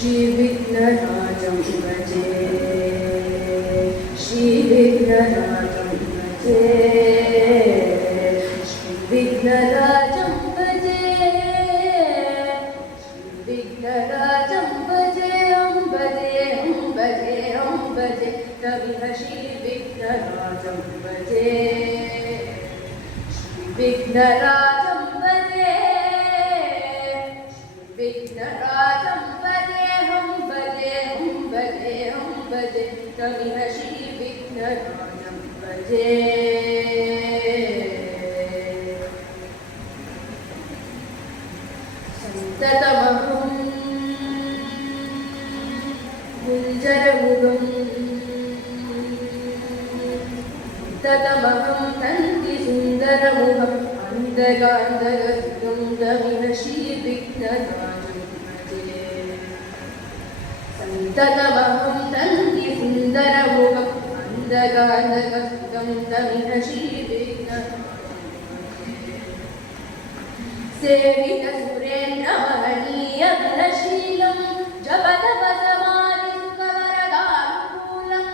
श्रीविघ्नराजं भजे श्रीविघ्नराजं भजे श्रीविघ्नराजं भजे श्रीविघ्नराजं भजे भजे कविः श्रीविघ्नराजं भजे श्रीविघ्नराजं भजे श्रीविघ्नराजं भजे कविः श्रीविघ्नराजं भजे सन्ततमहं गुञ्जरमुगं सन्ततमहं तन्तिसुन्दरमुखम् अन्धकान्धरसुगं कविः श्रीविघ्नराजं भजे सन्ततमहं तन्तिसुन्दरमुखम् अन्धकान्धरसुगं कविः श्रीविघ्नराजं भजे सेवितसुरेन्द्रमहनीयगुणशीलं जपतपसमाधिसुखवरदानुकूलं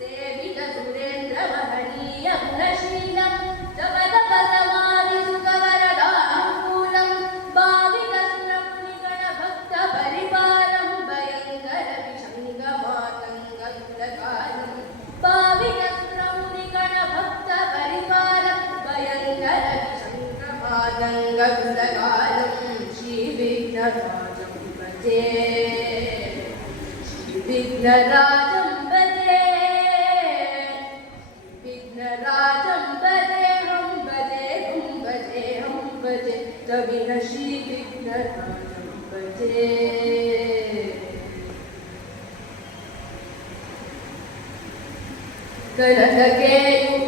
सेवितसुरेन्द्रमहनीयगुणशीलं जपतपसमाधिसुखवरदानुकूलं भाविकसुरमुनिगणभक्तपरिवारं भयङ्करविषङ्गमातङ्गकुलकालं भाविकसुरमुनिगणभक्तपरिवारं भयङ्करविषङ्गमातङ्गकुलकालं श्रीविघ्नराजं भजे श्रीविघ्नराजं भजे विघ्नराजं भजे भजे कविः श्रीविघ्नराजं भजे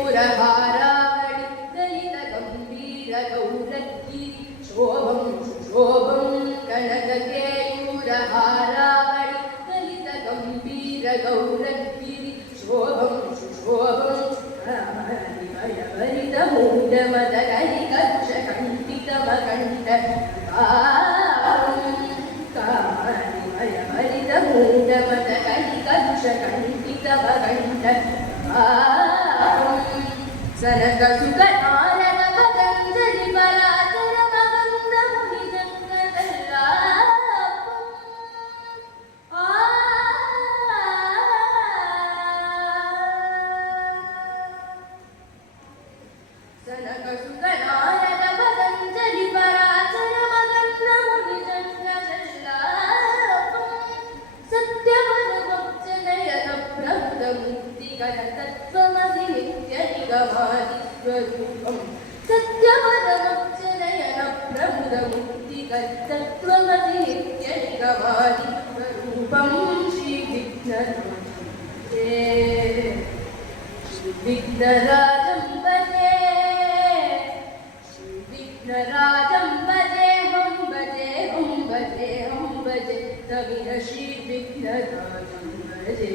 कनककेयूरहारावळि ललितगम्भीरगौरगिरि शोभं सुशोभं कनककेयूरहारावळि ललितगम्भीरगौरगिरि शोभं सुशोभं सनकसुतनारद पतञ्जलि पराशर मकरन्द मुनिजङ्गदल्लापं सनकसुतनारद पतञ्जलि पराशर मकरन्द मुनिजङ्गदल्लापं सत्यवरमोक्षनयन प्रभुतमुक्तिकरतत्त्वमसि नित्यनिगमादिस्वरूपं सत्यवरमोक्षनयन प्रभुतमुक्तिकरतत्त्वमसि नित्यनिगमादिस्वरूपं श्रीविघ्नराजं भजे श्रीविघ्नराजं भजे श्रीविघ्नराजं भजे कविः श्रीविघ्नराजं भजे